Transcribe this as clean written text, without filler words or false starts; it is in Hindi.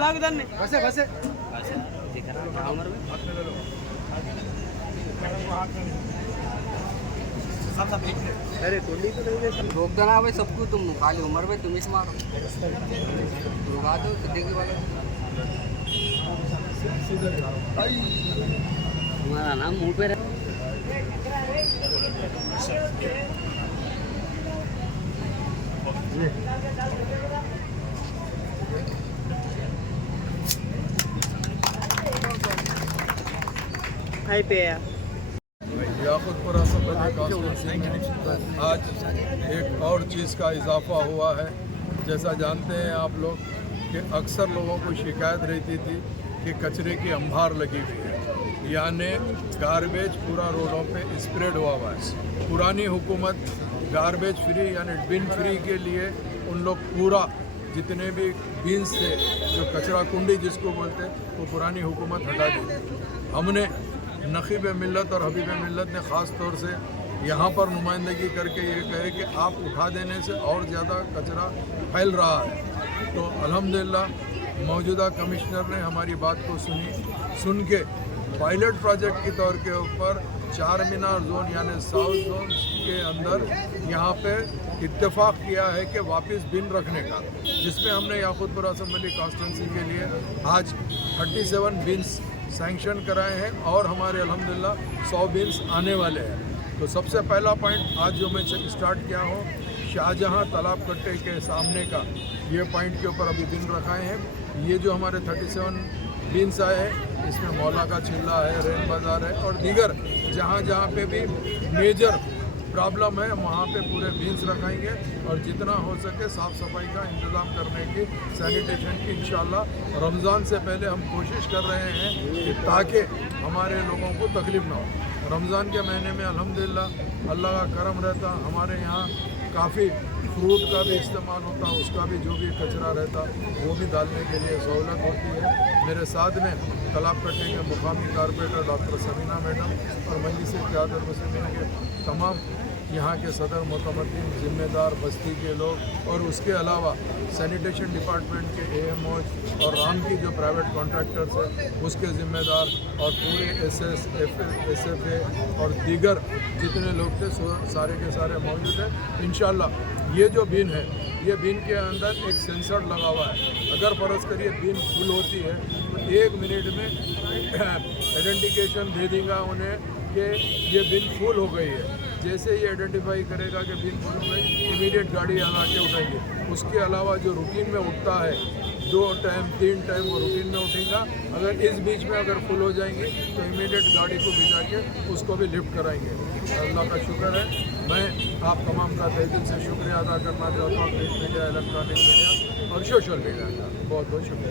లాగు దాన్ని బసే अरे रोक दो ना भाई सबको, तुम खाली उम्र में तुम ही मारो, रोका दो सिद्दीकी वाला। तुम्हारा नाम मुंह पे हाई पे याकुतपुर असम्बली कॉन्स्टिट्यूंसी में आज एक और चीज़ का इजाफा हुआ है। जैसा जानते हैं आप लोग कि अक्सर लोगों को शिकायत रहती थी कि कचरे की अंबार लगी हुई है, यानी गार्बेज पूरा रोडों पे स्प्रेड हुआ है। पुरानी हुकूमत गार्बेज फ्री यानी बिन फ्री के लिए उन लोग पूरा जितने भी बिन्स थे, जो कचरा कुंडी जिसको बोलते, वो पुरानी हुकूमत हटा दी। हमने नकीब मिल्लत और हबीब मिल्लत ने ख़ास तौर से यहाँ पर नुमाइंदगी करके ये कहे कि आप उठा देने से और ज़्यादा कचरा फैल रहा है। तो अल्हम्दुलिल्लाह मौजूदा कमिश्नर ने हमारी बात को सुन के पायलट प्रोजेक्ट के तौर के ऊपर चार मीनार जोन यानी साउथ जोन के अंदर यहाँ पे इत्तेफाक किया है कि वापस बिन रखने का, जिसमें हमने याकुतपुर असम्बली कॉन्स्टिट्यूंसी के लिए आज 37 बिन्स सैंक्शन कराए हैं और हमारे अल्हम्दुलिल्लाह 100 बिन्स आने वाले हैं। तो सबसे पहला पॉइंट आज जो मैं स्टार्ट किया हूँ, शाहजहाँ तालाब कट्टे के सामने का ये पॉइंट के ऊपर अभी बिन रखाए हैं। ये जो हमारे 37 बिन्स आए हैं, इसमें मौला का चिल्ला है, रेन बाज़ार है और दीगर जहाँ जहाँ पे भी मेजर प्रॉब्लम है वहाँ पे पूरे बिन्स रखाएंगे और जितना हो सके साफ़ सफाई का इंतज़ाम करने की, सैनिटेशन की इंशाअल्लाह रमज़ान से पहले हम कोशिश कर रहे हैं कि ताकि हमारे लोगों को तकलीफ़ ना हो। रमज़ान के महीने में अल्हम्दुलिल्लाह अल्लाह का करम रहता, हमारे यहाँ काफ़ी फ्रूट का भी इस्तेमाल होता, उसका भी जो भी कचरा रहता वो भी डालने के लिए सहूलत होती है। मेरे साथ में तालाब कट्टे के मुकामी कारपोरेटर डॉक्टर समीना मैडम और मजलिस क़यादत मुस्लिमीन के तमाम यहाँ के सदर मुतमद्दिन ज़िम्मेदार बस्ती के लोग और उसके अलावा सैनिटेशन डिपार्टमेंट के AMOs और राम की जो प्राइवेट कॉन्ट्रैक्टर्स हैं उसके ज़िम्मेदार और पूरे SS, SFA और दीगर जितने लोग थे सारे के सारे मौजूद हैं। इंशाअल्लाह ये जो बिन है, ये बिन के अंदर एक सेंसर लगा हुआ है। अगर फ़र्ज़ करिए बिन फुल होती है तो 1 मिनट में आइडेंटिफिकेशन दे देगा उन्हें कि ये बिन फुल हो गई है। जैसे ये आइडेंटिफाई करेगा कि बिन फुल हो गई, इमीडिएट गाड़ी आना के उठाएंगे। उसके अलावा जो रूटीन में उठता है 2 टाइम 3 टाइम वो रूटीन में उठेगा। अगर इस बीच में अगर फुल हो जाएंगे तो इमीडिएट गाड़ी को भिजा के उसको भी लिफ्ट कराएंगे। अल्लाह का शुक्र है। मैं आप तमाम का तहे दिल से शुक्रिया अदा करना चाहता हूँ, प्रिंट मीडिया, इलेक्ट्रॉनिक मीडिया और सोशल मीडिया का बहुत बहुत शुक्रिया।